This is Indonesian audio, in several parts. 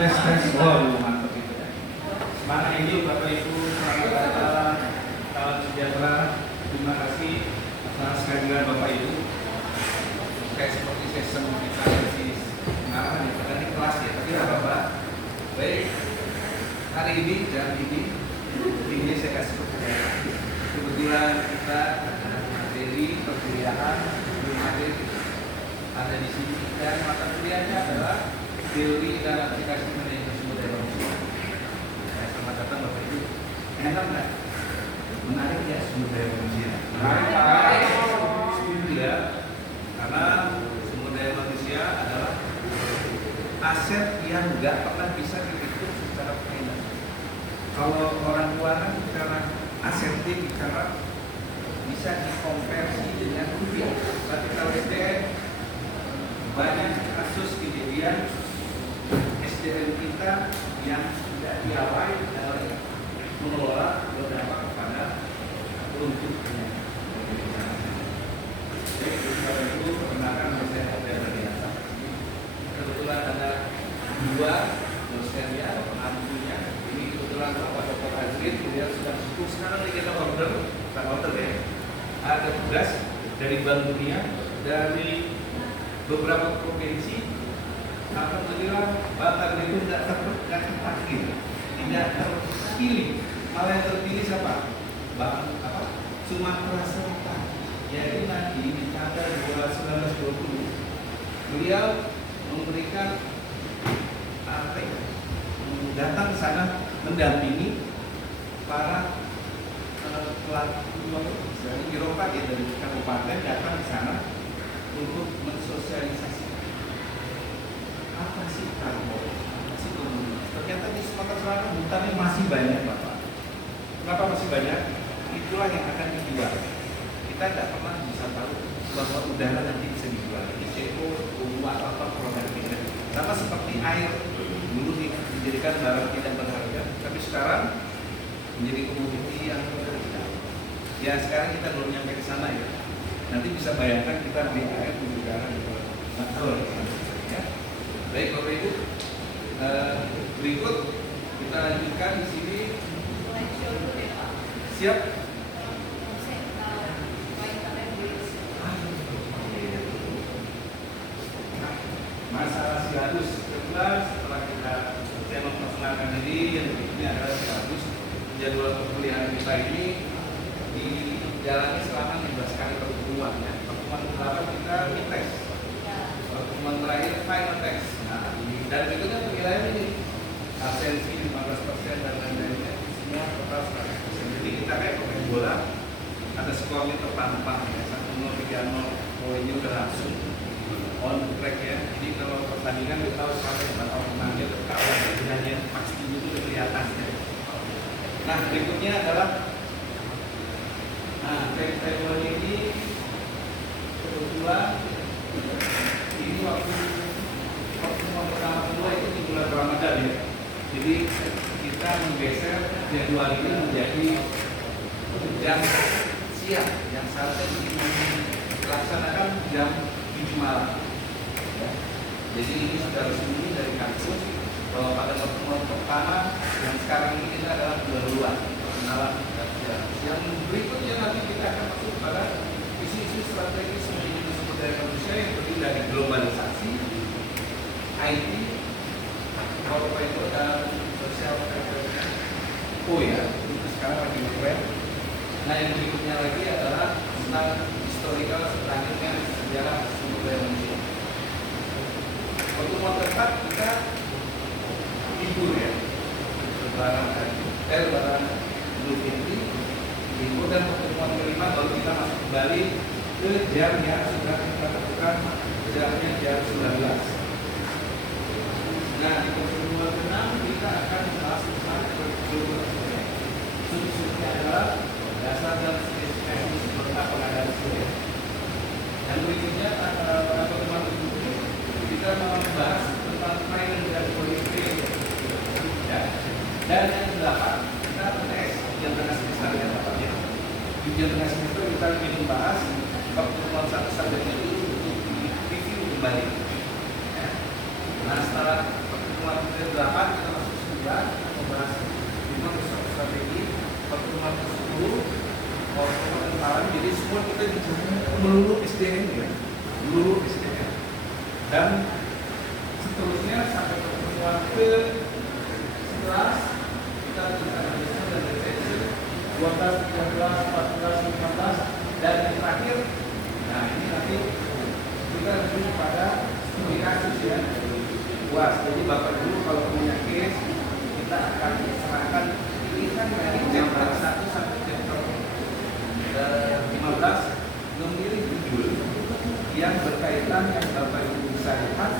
tes mantap itu ya. Semangat hidup Bapak Ibu, selamat datang, salam sejahtera. Terima kasih atas kehadiran Bapak Ibu. Kayak seperti session kita di kemarin ya, karena ini kelas ya, tapi apa Pak? Baik, hari ini saya kasih kepercayaan. Kebetulan kita ada materi perkuliahan, materi ada di sini, dan mata kuliahnya adalah teori dan aplikasi manajemen sumber daya manusia. Selamat datang Bapak Ibu. Enak nggak? Menarik ya sumber daya manusia. Menarik ya, karena sumber daya manusia adalah aset yang nggak pernah bisa dihitung secara perhitungan. Kalau orang keuangan bicara asetnya bicara bisa dikonversi dengan rupiah. Tapi kalau SDM banyak kasus kejadian SDM kita yang tidak diawai dalam mengelola berdampak kepada untuknya. Jadi itu perkenalkan saya biasa. Kebetulan ada dua dosennya atau pengampunya. Ini kebetulan Bapak Dr. Azrin, dia sudah cukup sekarang kita order ya. Ada tugas dari Bank Dunia, dari beberapa provinsi. Alhamdulillah Batam itu tidak terpakir, tidak terpilih. Malah yang terpilih siapa? Sumatera Selatan. Yaitu nanti di tanggal 1920 beliau memberikan datang ke sana mendampingi para pelaku Eropa dari kabupaten datang ke sana untuk mensosialisasikan apa sih karbon, apa sih komunitas. Ternyata di Sumatera Selatan hutannya masih banyak Bapak. Kenapa masih banyak? Itulah yang akan dijual. Kita tidak pernah bisa tahu bahwa udara nanti bisa dijual. Ini CO, apa produk kita. Sama seperti air dulu dijadikan barang tidak berharga, tapi sekarang menjadi komoditi yang berharga. Ya sekarang kita belum nyampe ke sana ya. Nanti bisa bayangkan kita beli air di udara di betul. Ya. Baik Bapak Ibu, berikut kita lanjutkan di sini. Siap? Masalah silabus, kebetulan setelah saya memperkenalkan diri, yang berikutnya adalah silabus. Jadwal perkuliahan kita ini dijalani selama 15 kali pertemuan ya. Pertemuan pertama kita tes, pertemuan terakhir final test. Nah, dan berikutnya penilaian ini absensi 15% dan lain-lainnya semua total 100%. Jadi kita kayak pemain bola, ada skornya terpampang ya, 1-0, 3-0, poinnya udah langsung on track ya. Jadi kalau pertandingan kita tahu siapa yang bakal menangnya terkawan, sebenarnya pasti itu udah kelihatan ya. Nah berikutnya adalah timetable ini kebetulan ini waktu pertemuan pertama kedua itu di bulan Ramadan ya. Jadi kita menggeser jadwal ini menjadi jam siang yang seharusnya dilaksanakan jam 7 malam. Ya. Jadi ini sudah resmi dari kampus bahwa pada pertemuan pertama yang sekarang ini kita adalah pendahuluan perkenalan yang berikutnya nanti kita akan masuk pada isu-isu strategis manajemen sumber daya manusia yang terdiri dari globalisasi, IT, corporate dan sosial entrepreneur. Oh ya, itu sekarang lagi ngetren. Nah yang berikutnya lagi adalah tentang historical selanjutnya sejarah sumber daya manusia. Pertemuan keempat kita libur ya, lebaran Idul Fitri, libur, dan pertemuan kelima baru kita masuk kembali ke jam yang sudah kita lakukan, jamnya jam 19. Nah di pertemuan ke-6 kita akan membahas tentang globalisasi. Subsumnya adalah dasar dan spesifikasi serta pengadaan sumber. Dan berikutnya pada pertemuan ke-7 kita membahas tentang training dan politik. Ya. Dan yang ke-8 kita tes ujian tengah semester ya Bapak ya. Ujian tengah semester kita lebih membahas pertemuan 1 sampai 7 untuk review kembali. Ya. Nah setelah pertemuan ke-8 SDM ya, guru SDM, dan seterusnya sampai pertemuan ke 11 kita analisa dan deteksi 12, 13, 14, 15 dan yang terakhir. Nah ini nanti kita lebih pada studi kasus ya, luas. Jadi Bapak Ibu kalau punya case kita akan serahkan ini kan dari chapter 1 sampai chapter 15 memilih judul yang berkaitan yang Bapak Ibu bisa lihat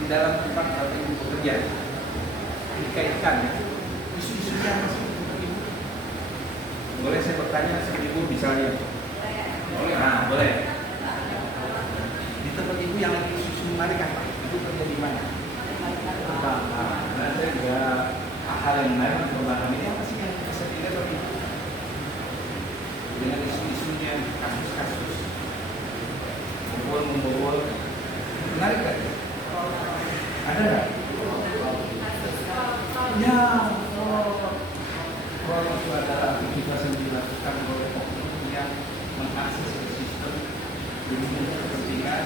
di dalam tempat Bapak Ibu bekerja, dikaitkan ya. Isu-isunya apa sih Bapak Ibu? Boleh saya bertanya seperti Ibu misalnya? Nah boleh. Di tempat Ibu yang lagi isu menarik apa? Ibu kerja di mana? Nah saya juga hal yang menarik untuk memahami ini apa sih yang bisa dilihat Bapak Ibu? Dengan isu-isunya, kasus-kasus membobol menarik kan? Ada nggak? Ya, kalau itu adalah aktivitas yang dilakukan oleh oknum yang mengakses ke sistem dengan kepentingan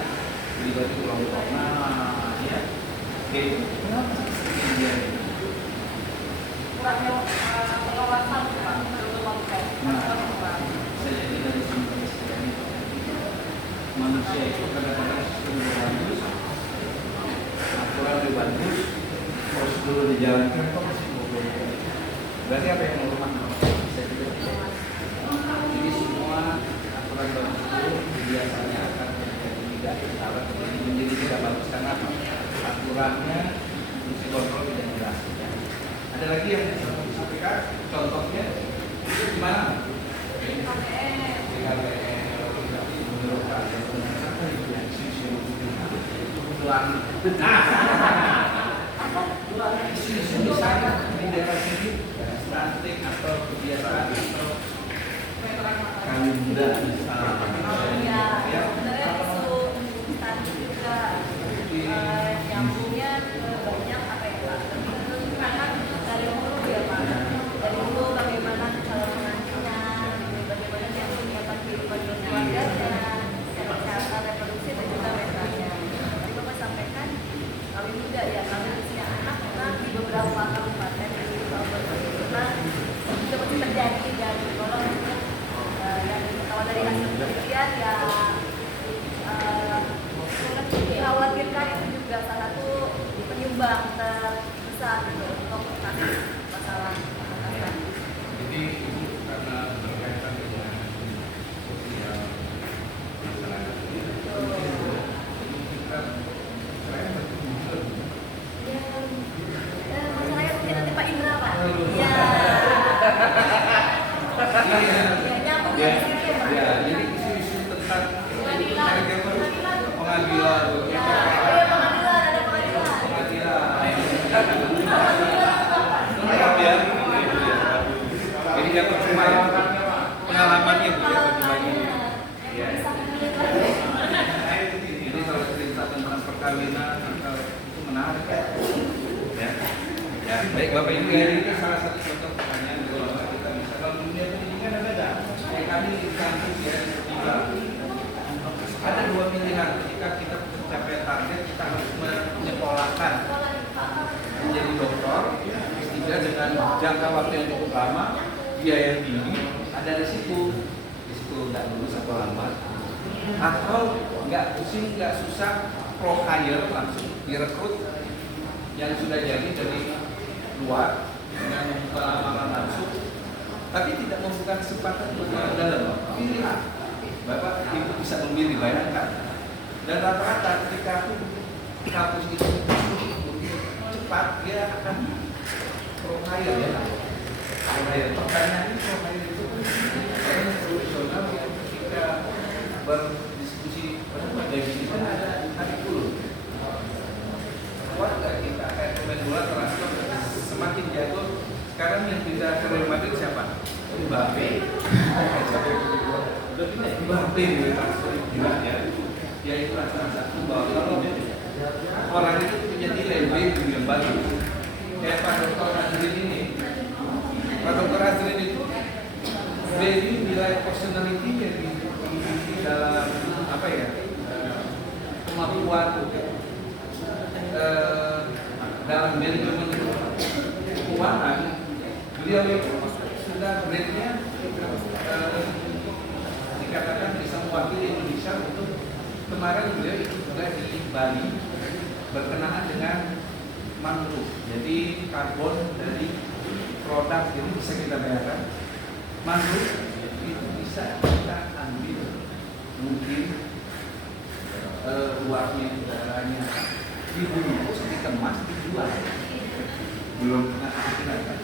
pribadi kelompok. Nah, ya, oke. Kenapa sih dia? Kurangnya pengawasan Pak. Nah, saya jadi dari sumber SDM manusia itu kadang-kadang sistem bagus, aturan bagus, prosedur dijalankan kok masih bodoh. Berarti apa yang normal? Saya tidak tahu. Jadi semua aturan bagus itu biasanya akan terjadi tidak salah, menjadi tidak bagus karena apa? Aturannya fungsi kontrol tidak jelas. Ada lagi yang bisa disampaikan? Contohnya itu gimana? Isu-isu misalnya di daerah sini stunting atau kebiasaan atau kali muda misalnya Ya, sebenarnya isu stunting juga nyambungnya ke banyak apa ya Pak? Karena dari dulu ya Pak, dari dulu bagaimana cara pengantinnya, bagaimana dia menyiapkan kehidupan berkeluarganya, secara kesehatan reproduksi dan juga mentalnya. Tadi Bapak sampaikan kami muda ya, kami usia anak memang di beberapa kabupaten di Bogor memang itu masih terjadi dan kalau yang kalau dari hasil penelitian ya dikhawatirkan itu juga salah satu penyumbang terbesar gitu untuk kasus masalah kekerasan. Jadi itu karena berkaitan dengan sosial masyarakat ini. Kita Masalahnya mungkin nanti Pak Indra Pak. Ya. Nyambung ya, dari sini ya Pak. ya, jadi isu-isu tentang Pengadilan. pengadilan, Ya, ada pengadilan. lengkap ya. Jadi nggak percuma ya. Pengalamannya Bu ya bagi-bagi. Ya. Jadi kalau cerita tentang perkawinan atau itu menarik ya. Ya, baik Bapak Ibu ya, ini salah satu contoh pertanyaan kalau kita bisa kalau dunia pendidikan ada nggak? Kayak kami di kampus ya tiga. Ada dua pilihan ketika kita mencapai target kita harus menyekolahkan menjadi doktor S3 dengan jangka waktu yang cukup lama, biaya tinggi, ada risiko nggak lulus atau lambat, atau nggak pusing nggak susah pro hire langsung direkrut yang sudah jadi dari luar dengan membuka lamaran langsung, tapi tidak membuka kesempatan untuk orang dalam. Pilihlah, Bapak Ibu bisa memilih, bayangkan. Dan rata-rata ketika kampus itu cepat, dia akan pro hire ya. Pro hire. Pertanyaannya pro hire itu profesional yang ketika berdiskusi pada gaji kita ada kurikulum. Warga kita pemain bola transfer semakin jago. Sekarang yang pindah ke Real Madrid siapa? Mbappe. Udah pindah Mbappe transfer gila ya. Ya itu salah satu bahwa kalau orang itu punya nilai B yang bagus. Kayak Pak Dr. Azrin ini. Pak Dr. Azrin itu B ini nilai personality yang di dalam apa membuat dalam manajemen keuangan, beliau itu sudah grade-nya dikatakan bisa mewakili Indonesia untuk kemarin beliau ikut juga di Bali berkenaan dengan mangrove. Jadi karbon dari produk ini bisa kita bayarkan. Mangrove itu bisa kita ambil mungkin uapnya, udaranya dibungkus, dikemas, dijual. Belum pernah kita.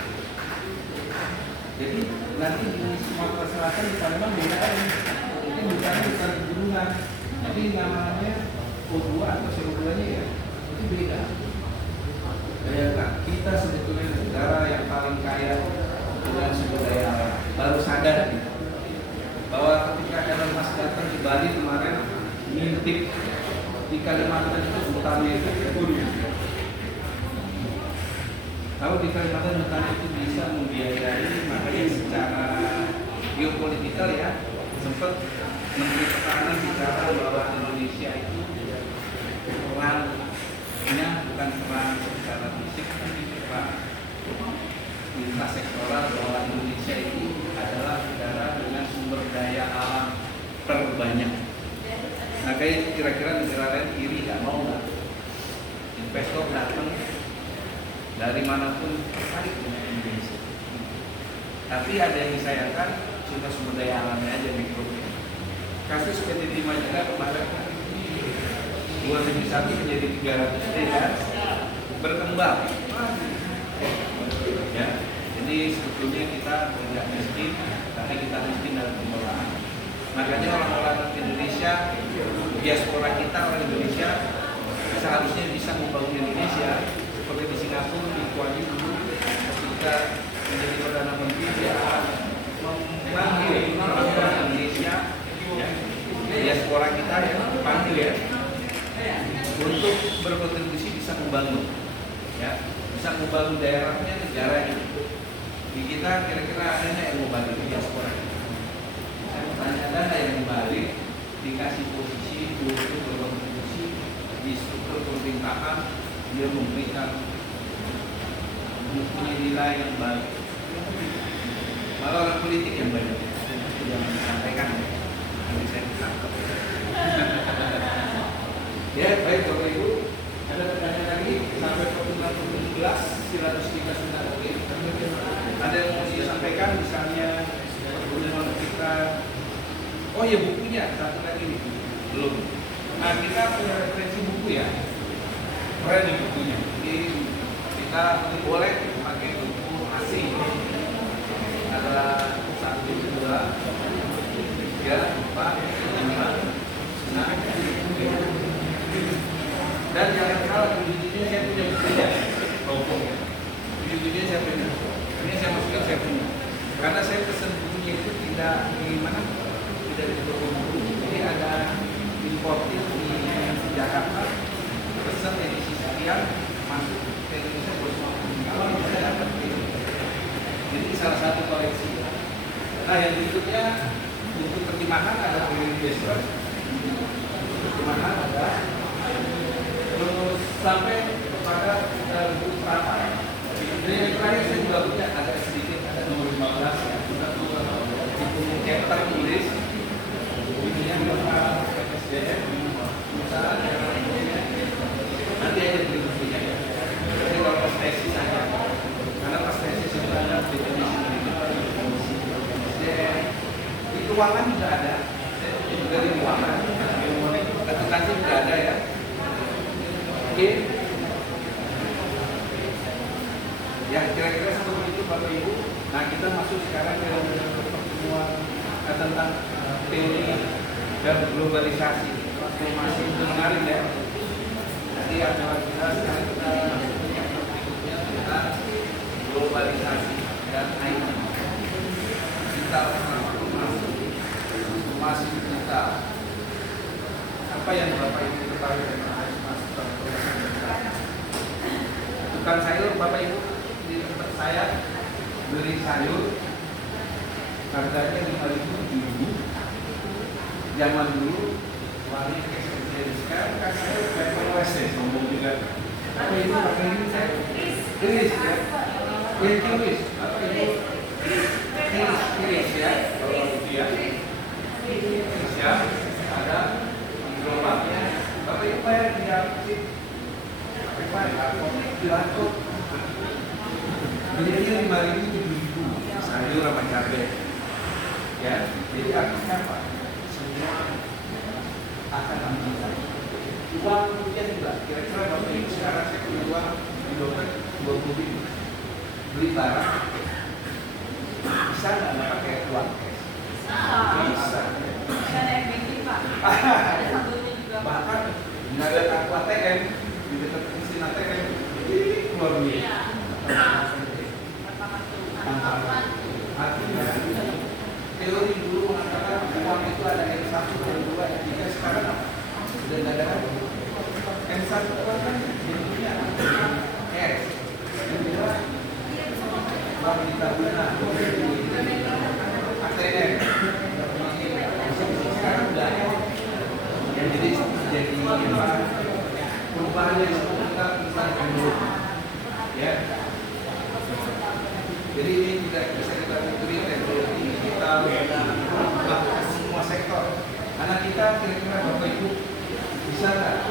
Jadi nanti di Sumatera Selatan di Palembang beda mungkin bukan gunungan. Jadi namanya O2 atau CO2-nya ya itu beda. Bayangkan kita sebetulnya negara yang paling kaya dengan sumber daya alam. Baru sadar kita bahwa ketika Elon Musk datang di Bali kemarin ngintip di Kalimantan itu hutannya itu kalau di Kalimantan hutan itu bisa membiayai, makanya secara geopolitikal ya sempat Menteri Pertahanan bicara bahwa Indonesia itu perangnya bukan perang secara fisik tapi perang infrastruktural, bahwa Indonesia itu adalah negara dengan sumber daya alam terbanyak. Nah kayak kira-kira negara lain iri nggak mau nggak investor datang dari manapun tertarik dengan Indonesia. Tapi ada yang disayangkan cuma sumber daya alamnya aja mikro. Kasus PT Timah juga kemarin 2001 menjadi 300 T kan berkembang. Ya, jadi sebetulnya kita tidak miskin, tapi kita miskin dalam pengelolaan. Makanya orang-orang Indonesia, diaspora kita orang Indonesia seharusnya bisa membangun Indonesia. Seperti di Singapura, di Kuala dulu ketika menjadi Perdana Menteri dia memanggil orang-orang Indonesia ya, diaspora kita ya, panggil ya untuk berkontribusi bisa membangun ya, bisa membangun daerahnya, negaranya. Di kita kira-kira adanya yang mau balik diaspora. Saya mau tanya, ada yang balik dikasih posisi untuk berkontribusi di struktur pemerintahan, dia memberikan mempunyai nilai yang baik. Malah orang politik yang banyak yang disampaikan nanti saya tangkap. Ya baik Bapak Ibu, ada pertanyaan lagi sampai pertemuan 17 silakan sudah oke. Ada yang mau disampaikan misalnya pertemuan kita, oh ya bukunya satu lagi nih belum. Nah kita punya referensi buku ya. Keren nih bukunya. Jadi kita boleh pakai buku asing. Ada 1, 2, 3, 4, 5, 6, dan jangan salah judulnya saya punya bukunya. Judulnya saya punya. Ini saya masukkan saya punya. Karena saya pesan bukunya itu tidak di mana, tidak di toko buku. Jadi ada importir di Jakarta. Pesan edisi sekian masuk ke Indonesia kalau bisa dapat ini. Jadi salah satu koleksi. Nah yang berikutnya untuk terjemahan ada William Besler. Terjemahan ada. Terus sampai kepada buku terapan. Jadi yang terakhir saya juga punya agak sedikit ada nomor 15 ya. Buku chapter tulis. Bukunya tentang PSDM. Perusahaan nanti aja beli bukunya ya. Jadi kalau pas tesis saja, karena pas tesis itu ada definisi di keuangan juga ada, juga di keuangan, kantor juga ada ya. Oke, ya kira-kira seperti itu Bapak Ibu. Nah kita masuk sekarang ke pertemuan tentang teori dan globalisasi. Masih menarik ya. Jadi acara kita sekarang kita masuknya berikutnya tentang globalisasi dan IT. Digital transformasi digital. Apa yang Bapak Ibu ketahui tentang transformasi digital? Tukang sayur Bapak Ibu di tempat saya beli sayur harganya 5.000 zaman dulu uangnya cash and carry. Sekarang kasih level OS ya, sombong juga. Apa itu pakai ini saya? Iris ya. Iris. Apa itu? Iris ya. Kalau itu ya. Iris ya. Ada gelombangnya. Bapak itu bayar tidak sih? Dilakukan. Biayanya 5.000 7.000 sayur sama cabai. Ya, jadi artinya apa? Semua akan ambil uang rupiah juga. Kira-kira bapak ibu sekarang saya punya uang di dompet 20.000 beli barang, bisa nggak pakai uang cash? Bisa. Ada FBG Pak. Ada sambelnya juga Pak. Bahkan nggak ada kartu ATM di dekat mesin ATM, ini keluar duit. Artinya teori dulu mengatakan uang itu ada N1, N2, N3, sekarang apa? Sudah tidak ada. N1 kan bentuknya cash, N2 uang di tabungan, ATM. Sekarang sudah ada. Jadi perubahan yang kita teknologi, ya. Jadi ini tidak bisa kita pungkiri teknologi digital merubah semua sektor. Anak kita kira-kira bapak ibu bisa nggak?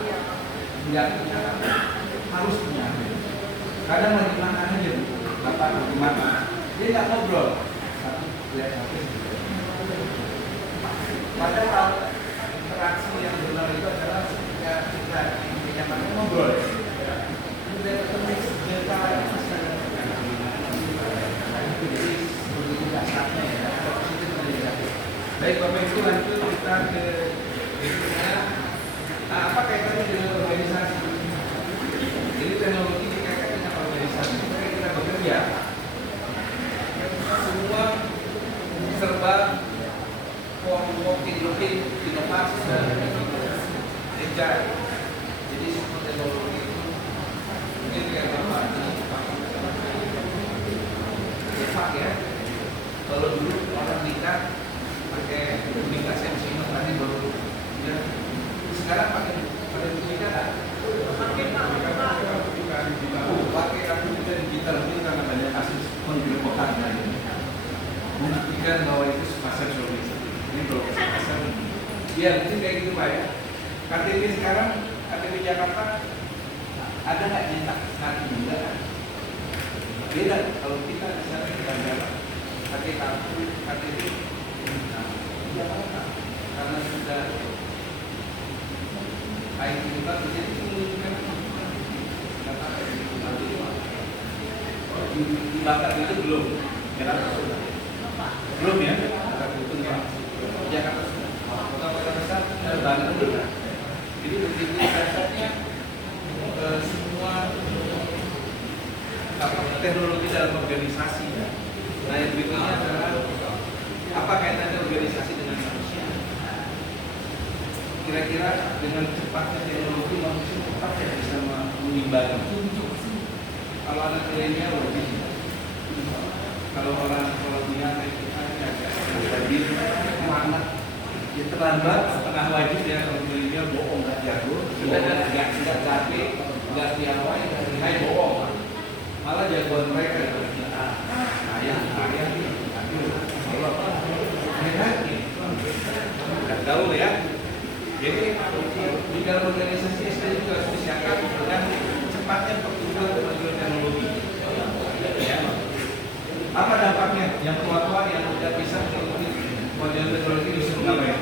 Nggak bisa, harus punya. Kadang lagi makan aja bu, bapak lagi makan, dia nggak ngobrol. Lihat HP. Padahal interaksi yang benar itu adalah ketika kita nyaman ngobrol. Sudah ketemu sejuta baik Bapak Ibu, lanjut kita ke berikutnya. Nah, apa kaitannya dengan organisasi? Jadi teknologi dikaitkan dengan organisasi. Ketika kita bekerja, semua serba working, inovasi dan agile. Jadi semua teknologi itu mungkin kayak Bapak Pak ya. Kalau dulu orang nikah pakai nikah sensi tadi baru ya. Sekarang pakai nikah kan? Pakai kartu digital mungkin karena banyak kasus penggerbekan membuktikan bahwa itu pasar solusi. Ini belum pasar. Ya mungkin kayak gitu Pak ya. KTP sekarang KTP Jakarta ada nggak nyetak nanti juga kan? Beda kalau kita misalnya di bandara pakai kartu KTP Jakarta karena sudah IT kita menjadi menunjukkan di Batak itu belum Jakarta sudah belum ya kartu itu ya Jakarta sudah kota-kota besar Bandung sudah jadi begitu dasarnya semua teknologi dalam organisasi ya. Nah yang berikutnya adalah apa kaitannya organisasi dengan manusia? Kira-kira dengan cepatnya teknologi manusia tetap ya bisa mengimbangi. Kalau anak milenial lebih, kalau dunia kita agak hadir anak ya terlambat setengah wajib ya kalau milenial bohong nggak jago, nggak tapi nggak piawai, nggak bohong. Malah jagoan mereka itu ayah Allah nggak tahu ya. Jadi di dalam organisasi SD juga harus disiapkan dengan cepatnya pertumbuhan kemajuan teknologi. Ya. Apa dampaknya? Yang tua-tua yang tidak bisa mengikuti kemajuan teknologi disuruh apa ya?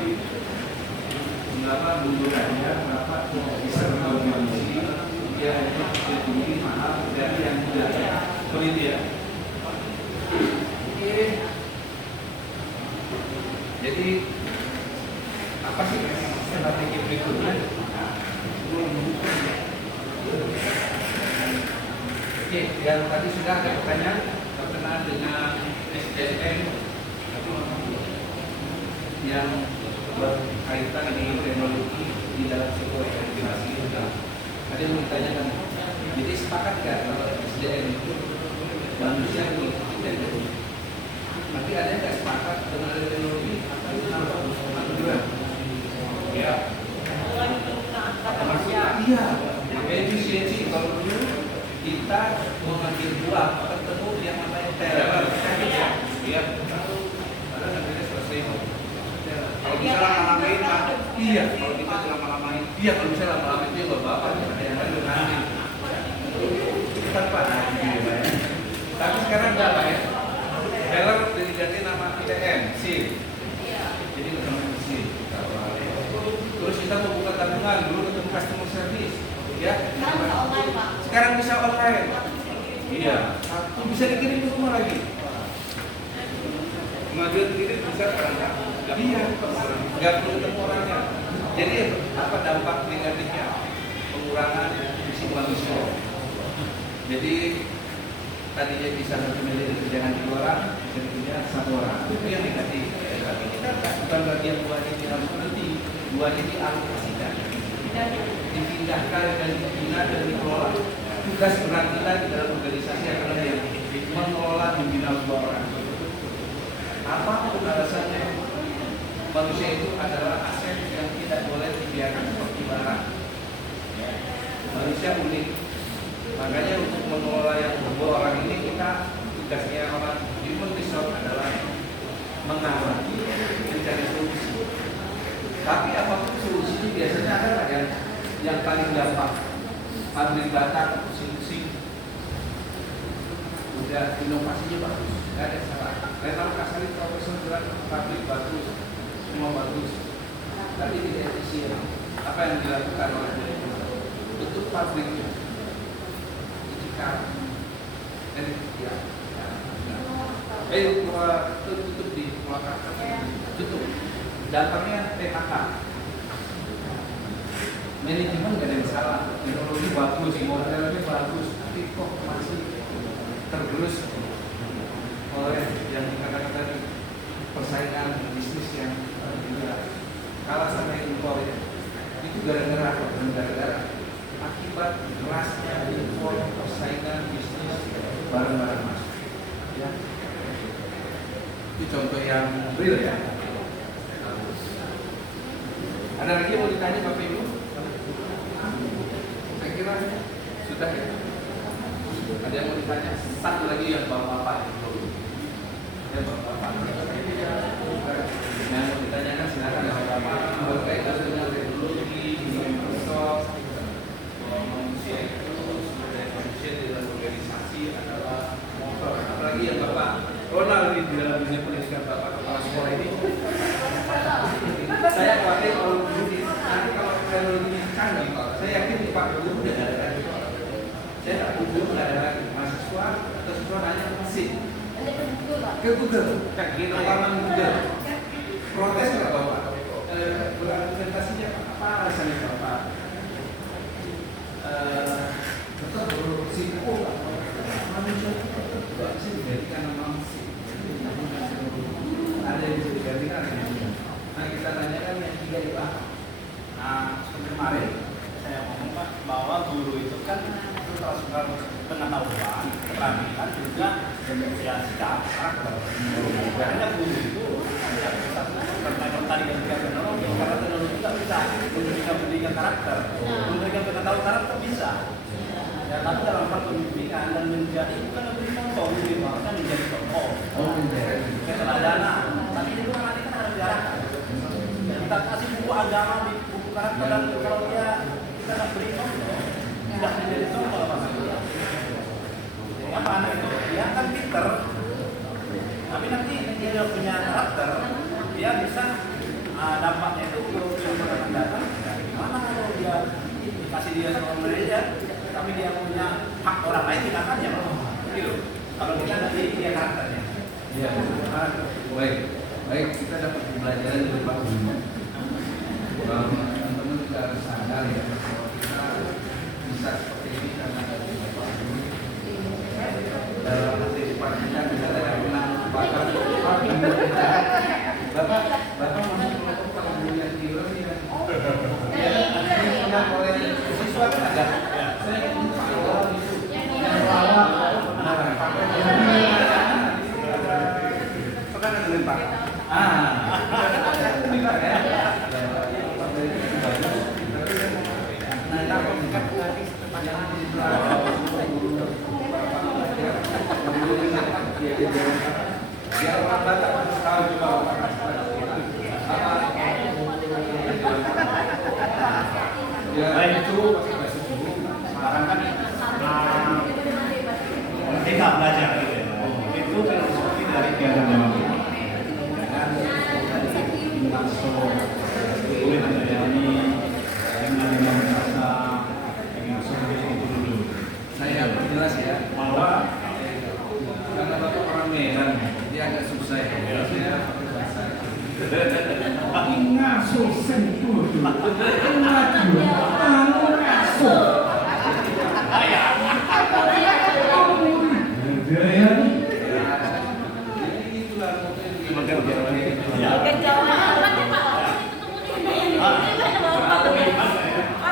Mengapa menggunakannya? Mengapa bisa berkomunikasi? Ya itu lebih mahal dari yang muda seperti ya. Jadi apa sih strategi berikutnya? Oke, yang tadi sudah ada pertanyaan berkenaan dengan SDM yang berkaitan dengan teknologi di dalam sebuah organisasi. Ada yang ditanyakan, jadi sepakat nggak kalau SDM itu manusia mengikuti teknologi? Nanti ada yang nggak sepakat dengan teknologi? Ya. Iya, efisiensi. Kalau dulu kita mengambil buah ketemu yang namanya teror, sakit ya. Iya. Ada nantinya selesai. Kalau bisa lama-lamain, iya. Kalau kita lama-lamain, iya. Kalau bisa lama-lamain itu ya bapak ada yang lain nanti. Kita pak. Tapi sekarang enggak pak ya. Teror diganti nama ITM, SIM. Jadi namanya SIM. Terus kita mau buka tabungan, dulu ketemu customer service, ya. Sekarang bisa online. Iya. Satu bisa dikirim ke rumah lagi. Pengajuan kirim bisa sekarang kan? Iya. Nggak perlu ketemu orangnya. Jadi apa dampak negatifnya? Pengurangan fisik manusia. Jadi tadinya bisa memilih kerjaan 2 orang, jadi punya 1 orang. Itu yang negatif. Tapi kita bukan bagian buahnya ini harus berhenti. Buahnya dialokasikan, dipindahkan dan dibina dan dikelola. Tugas berat kita di dalam organisasi adalah yang mengelola membina 2 orang. Apapun alasannya, manusia itu adalah aset yang tidak boleh dibiarkan seperti barang. Manusia unik. Makanya untuk mengelola yang 2 orang ini kita tugasnya orang human resource adalah mengamati, mencari solusi. Tapi apapun solusinya biasanya adalah yang paling gampang. Pabrik bata, solusi, udah inovasinya bagus, nggak ada salah. Renal Kasari profesor bilang pabrik bagus, semua bagus, tapi tidak efisien. Apa yang dilakukan oleh direktur? Tutup pabriknya, ikat, dan ya, tutup di Purwakarta, tutup. Datangnya PHK. Manajemen gak ada yang salah, teknologi bagus, modelnya bagus, tapi kok masih tergerus oleh yang dikatakan tadi persaingan bisnis yang juga kalah sama impor ya. Itu gara-gara apa? Gara-gara akibat derasnya impor persaingan bisnis barang-barang masuk. Ya. Itu contoh yang real ya. Ada lagi yang mau ditanya Bapak Ibu? Saya kira sudah ya. Ada yang mau ditanya? Satu lagi yang Bapak-Bapak. Ya Bapak-Bapak. Yang mau ditanyakan silakan Bapak-Bapak. Berkaitan dengan teknologi, Microsoft, manusia itu sebagai manusia di dalam organisasi adalah motor. Apalagi yang Bapak Ronald di dalam dunia pendidikan Bapak kepala sekolah ini. Saya khawatir kalau dulu nanti kalau teknologi canggih, saya yakin Pak Guru udah ada lagi. Saya tak Guru nggak ada lagi mahasiswa atau siswa nanya ke mesin, ke Google, gitu laman Google. Protes nggak Bapak? Berargumentasinya apa alasannya Bapak? Tetap berisiko manusia tetap tidak bisa dijadikan nama mesin. Ada yang bisa dijadikan Nah kita tanyakan yang 3 itu apa? Nah kemarin saya ngomong Pak bahwa guru itu kan soal pengetahuan, keterampilan juga ya sikap karakter. Karena guru itu tadi ketika teknologi, karena teknologi tidak bisa memberikan pendidikan karakter, memberikan pengetahuan karakter bisa. Ya, tapi dalam hal pendidikan dan menjadi bukan memberi contoh, bahkan menjadi contoh. Keteladanan. Tapi itu kan nanti kan harus diarahkan. Kita kasih buku agama di buku karakter dan kalau dia kita nggak beri contoh, tidak menjadi contoh apa saja. Apa anak itu dia kan pinter, tapi nanti dia punya karakter, dia bisa dampaknya itu untuk yang akan datang. Gimana kalau dia dikasih dia seorang manajer, tapi dia punya hak orang lain tindakannya, gitu. Kalau kita nanti dia karakternya. Iya, baik kita dapat pembelajaran dari Pak Guru. Teman-teman juga harus sadar ya bahwa kita bisa seperti ini karena ada Bapak Guru. Dalam antisipasinya kita tidak pernah melupakan Bapak masuk kelompok Pak Guru yang kira ya. Yang oleh siswa kan ada. Saya ingin Pak Guru yang melawak. Saudara dengan Pak. Nah, Biar orang Batak harus tahu juga Bapak Kasih. Ya itu masih dulu. Sekarang kan kita belajar gitu ya. Itu filosofi dari piagam Jawa. Masuk kulit Dayani, dengan rasa ingin seperti itu dulu. saya perjelas ya bahwa karena Bapak orang Medan dia agak susah ya. Saya pakai bahasa. Ngaso sentuh dulu. Ngaso. Ayah. Gaya nih. Jadi itulah mungkin Bukan Jawa kan ya Pak, orang itu ketemu di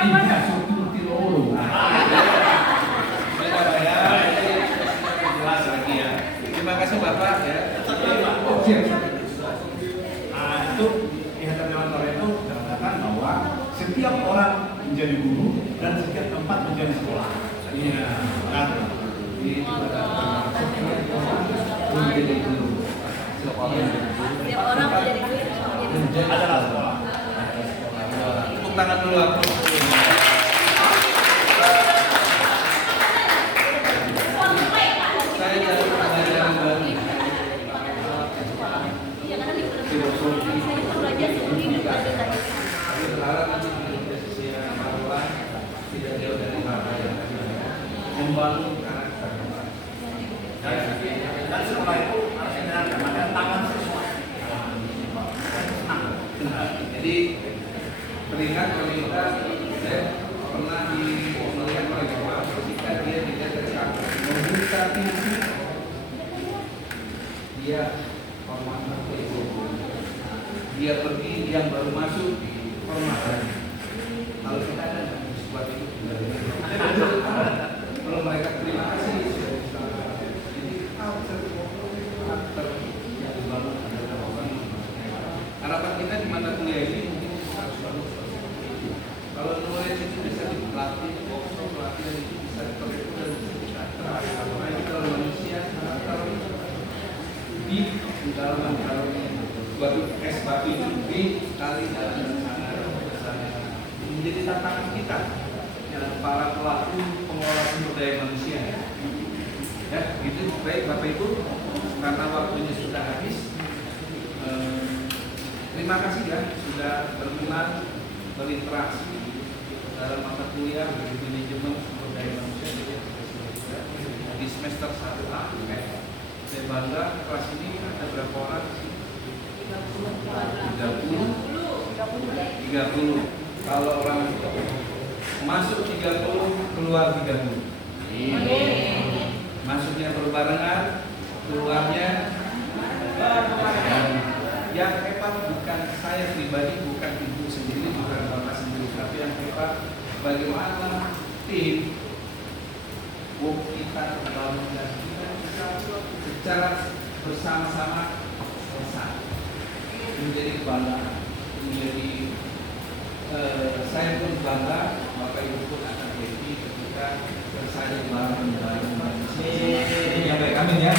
Ini ngaso tuti loro. jelas lagi ya. Terima kasih Bapak ya. Oh, siap. Itu di Hadap Dewan Tore itu terkatakan bahwa setiap orang menjadi guru dan setiap tempat menjadi sekolah. Iya. Nah, Ini juga Setiap orang menjadi guru. adalah sekolah. tepuk tangan dulu aku. Saya dari pelajaran baru Iya karena di filosofi. saya itu belajar sendiri juga dari Saya berharap nanti di Indonesia Marwan tidak jauh dari Bapak yang tadi membangun karakter. Dan sekolah itu harus dengan tangan siswa. Jadi teringat kalau kita saya pernah melihat oleh Bapak ketika dia tidak tercapai membuka pintu dia hormat itu dia pergi yang baru masuk hormat lagi. Kalau kita ada sebuah itu kalau mereka terima kasih jadi karakter yang dibangun adalah orang. Harapan kita di mata kuliah ini mungkin harus bagus. Kalau knowledge itu bisa dilatih, pelatihan itu bisa diperlukan dan bisa terasa. Apalagi kalau manusia karakter di dalam batu es batu itu dikali dalam sana menjadi tantangan kita yang para pelaku pengelola sumber daya manusia. Ya, gitu baik Bapak Ibu, karena waktunya sudah habis. Terima kasih ya sudah berkenan berinteraksi dalam mata kuliah dari manajemen sumber daya manusia di semester 1A. Saya bangga kelas ini ada berapa orang sih? 30. Kalau orang masuk 30 keluar 30. Masuknya berbarengan, keluarnya yang hebat bukan saya pribadi, bukan ibu sendiri, bukan bapak sendiri, tapi yang hebat bagaimana tim kita membangun dan kita bisa secara bersama-sama selesai menjadi kebanggaan, menjadi saya pun bangga, bapak ibu pun akan happy ketika bersama bareng manusia. Ya baik, amin ya.